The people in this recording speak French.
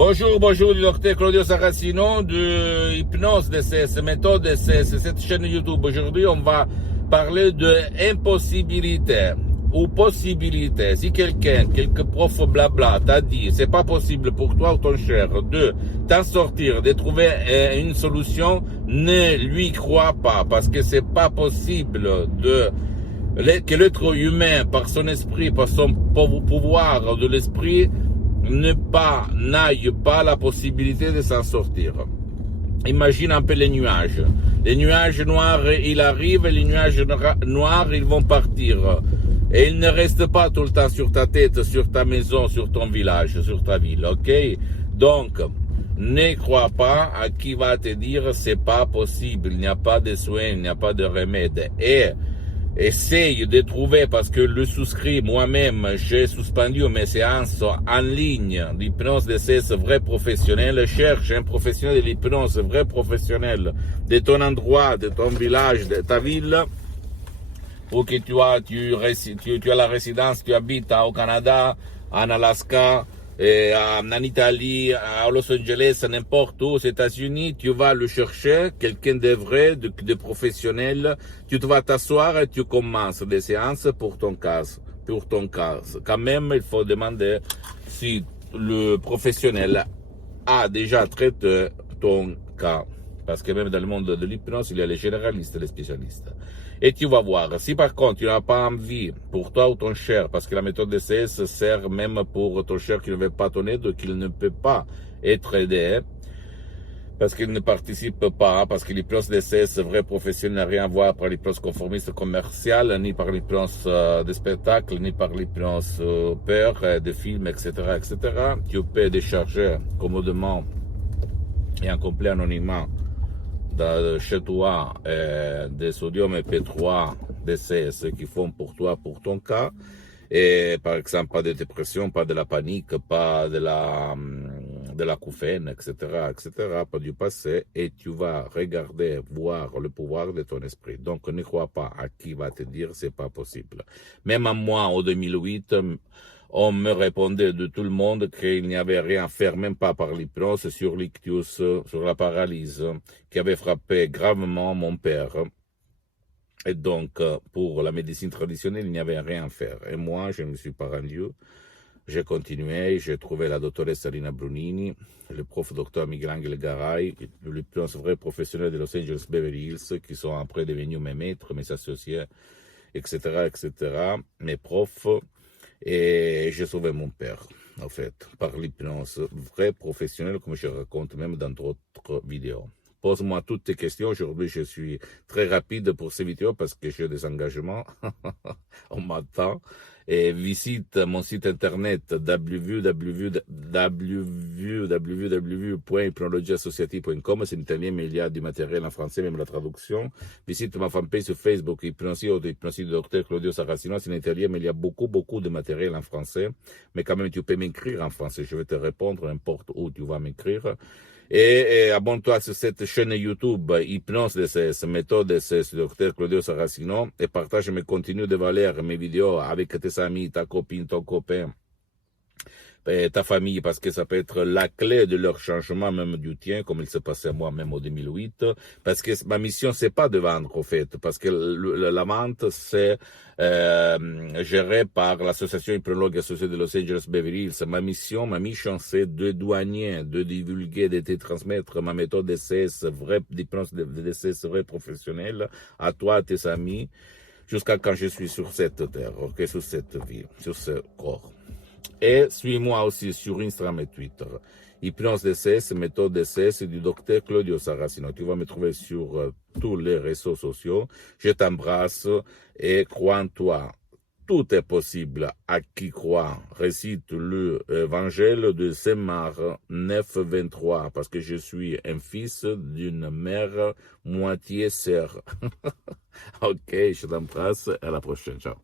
Bonjour du docteur Claudio Saracino de Hypnose DCS, méthode DCS, cette chaîne YouTube. Aujourd'hui, on va parler de impossibilité ou possibilité. Si quelques profs blabla t'a dit c'est pas possible pour toi ou ton cher de t'en sortir, de trouver une solution, ne lui crois pas parce que c'est pas possible que l'être humain, par son esprit, par son pouvoir de l'esprit, n'aille pas la possibilité de s'en sortir. Imagine un peu les nuages. Les nuages noirs, ils arrivent, et les nuages noirs, ils vont partir. Et ils ne restent pas tout le temps sur ta tête, sur ta maison, sur ton village, sur ta ville, ok? Donc, ne crois pas à qui va te dire c'est pas possible, il n'y a pas de soins, il n'y a pas de remède. Et essaye de trouver, parce que le souscrit, moi-même, j'ai suspendu mes séances en ligne d'hypnose DCS vrai professionnel. Cherche un professionnel de l'hypnose vrai professionnel de ton endroit, de ton village, de ta ville, pour que tu as la résidence, tu habites au Canada, en Alaska, en Italie, à Los Angeles, n'importe où, aux États-Unis, tu vas le chercher, quelqu'un de vrai, de professionnel, tu te vas t'asseoir et tu commences des séances pour ton cas. Quand même, il faut demander si le professionnel a déjà traité ton cas. Parce que même dans le monde de l'hypnose, il y a les généralistes et les spécialistes. Et tu vas voir, si par contre tu n'as pas envie pour toi ou ton cher, parce que la méthode DCS sert même pour ton cher qui ne veut pas ton aide, qu'il ne peut pas être aidé, parce qu'il ne participe pas, parce que l'hypnose DCS vrai professionnel n'a rien à voir par l'hypnose conformiste commerciale, ni par l'hypnose de spectacle, ni par l'hypnose peur, de films, etc., etc. Tu peux décharger commodément et en complet anonymat chez toi des sodium et P3 DCS qui font pour toi, pour ton cas, et par exemple pas de dépression, pas de la panique, pas de l'acouphène, etc., etc., pas du passé, et tu vas regarder, voir le pouvoir de ton esprit. Donc ne crois pas à qui va te dire c'est pas possible. Même à moi, en 2008, on me répondait de tout le monde qu'il n'y avait rien à faire, même pas par l'hypnose, sur l'ictus, sur la paralysie, qui avait frappé gravement mon père. Et donc, pour la médecine traditionnelle, il n'y avait rien à faire. Et moi, je ne me suis pas rendu. J'ai continué, j'ai trouvé la doctoresse Alina Brunini, le prof docteur Miguel-Angel Garay, le plus vrai professionnel de Los Angeles Beverly Hills, qui sont après devenus mes maîtres, mes associés, etc., etc., mes profs. Et j'ai sauvé mon père, en fait, par l'hypnose vrai professionnelle, comme je raconte même dans d'autres vidéos. Pose-moi toutes tes questions. Aujourd'hui, je suis très rapide pour ces vidéos parce que j'ai des engagements. On m'attend. Et visite mon site internet www.hypnologieassociative.com. C'est en italien, mais il y a du matériel en français, même la traduction. Visite ma fanpage sur Facebook, Hypnosie du docteur Claudio Saracino. C'est en italien, mais il y a beaucoup de matériel en français. Mais quand même, tu peux m'écrire en français. Je vais te répondre, n'importe où tu vas m'écrire. Et abonne-toi sur cette chaîne YouTube, Hypnose DCS, méthode DCS, docteur Claudio Saracino, et partage mes contenus de valeur, mes vidéos avec tes amis, ta copine, ton copain, et ta famille, parce que ça peut être la clé de leur changement, même du tien, comme il s'est passé à moi, même en 2008, parce que ma mission, c'est pas de vendre, au fait, parce que la vente, c'est géré par l'association hypnologue associée de Los Angeles Beverly Hills. Ma mission, c'est de douanier, de divulguer, de te transmettre ma méthode DCS, vrai, d'hypnose de DCS vrai professionnel, à toi, à tes amis, jusqu'à quand je suis sur cette terre, ok, sur cette vie, sur ce corps. Et suis-moi aussi sur Instagram et Twitter. Hypnose DCS, méthode DCS du docteur Claudio Saracino. Tu vas me trouver sur tous les réseaux sociaux. Je t'embrasse et crois en toi. Tout est possible à qui croit. Récite l'évangile de Saint-Marc 9:23 parce que je suis un fils d'une mère moitié sœur. Ok, je t'embrasse. À la prochaine. Ciao.